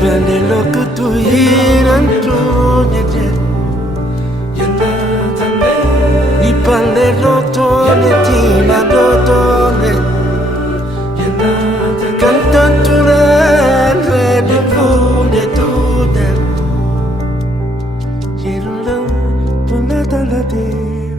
Belelo kutuiran tunya je Yana tane Ni palelo tone tina do tone Yana tane Kantan turan Redi pune tunen Jirulang Punata lade